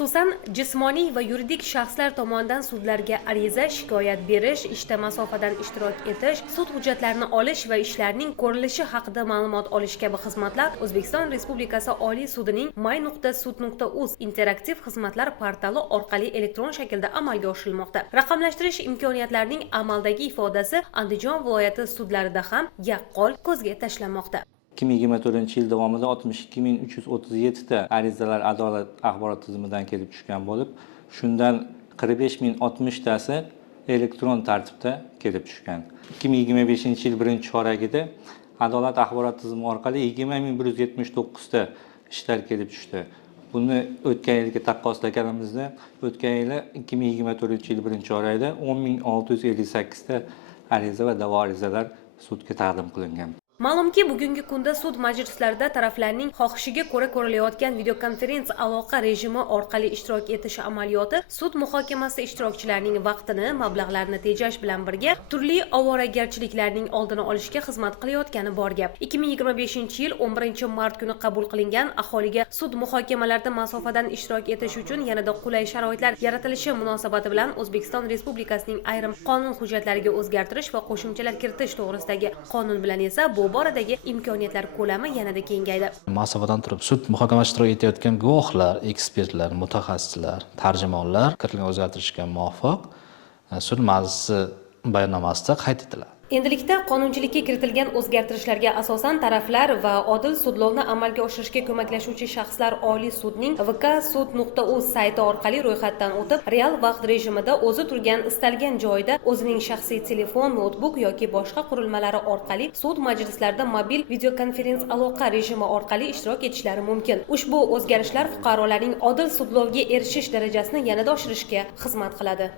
Xususan, jismoniy va yuridik shaxslar tomonidan sudlarga ariza, shikoyat berish, ishda masofadan ishtirok etish, sud hujjatlarini olish va ishlarning ko'rilishi haqida ma'lumot olish kabi xizmatlar O'zbekiston Respublikasi Oliy sudining my.sud.uz interaktiv xizmatlar portali orqali elektron shaklda amalga oshirilmoqda. Raqamlashtirish imkoniyatlarining amaldagi ifodasi Andijon viloyati sudlarida ham yaqqol ko'zga tashlanmoqda. 2024 yil davomida 62.337 ta arizalar adolat axborot tizimidan kelib tushgan bo'lib, shundan 45.060 tasi elektron tartibda kelib tushgan. 2025 yil birinchi choragida adolat axborot tizimi orqali 20.179 ta ishlar kelib tushdi. Buni o'tgan yilga taqqoslaganimizda, o'tgan yili 2024 yil birinchi choragida 10.658 ta ariza va da'vo arizalar sudga taqdim qilingan. Ma'lumki, bugungi kunda sud majlislarida taraflarning xohishiga ko'ra ko'rilayotgan videokonferensiya aloqa rejimi orqali ishtirok etish amaliyoti sud muhokamasida ishtirokchilarning vaqtini, mablag'larini tejash bilan birga turli ovoragarchiliklarning oldini olishga xizmat qilayotgani bor gap. 2025-yil 11-mart kuni qabul qilingan aholiga sud muhokamalarida masofadan ishtirok etish uchun yanada qulay sharoitlar yaratilishi munosabati bilan O'zbekiston Respublikasining ayrim qonun hujjatlariga o'zgartirish va qo'shimchalar kiritish to'g'risidagi qonun bilan esa bu boradagi imkoniyatlar ko'lami yanada kengaydi. Masofadan turib sud muhokamada ishtirok etayotgan guvohlar, ekspertlar, mutaxassislar, tarjimonlar kiritilgan o'zgartirishga muvofiq sud majlisi bayonnomasida qayd etiladi. Endilikda qonunchilikka kiritilgan o'zgartirishlarga asosan taraflar va odil sudlovni amalga oshirishga ko'maklashuvchi shaxslar Oliy sudning vksud.uz sayti orqali ro'yxatdan o'tib, real vaqt rejimida o'zi turgan istalgan joyda o'zining shaxsiy telefon, noutbuk yoki boshqa qurilmalari orqali sud majlislarida mobil videokonferens aloqa rejimi orqali ishtirok etishlari mumkin. Ushbu o'zgarishlar fuqarolarning odil sudlovga erishish darajasini yanada oshirishga xizmat qiladi.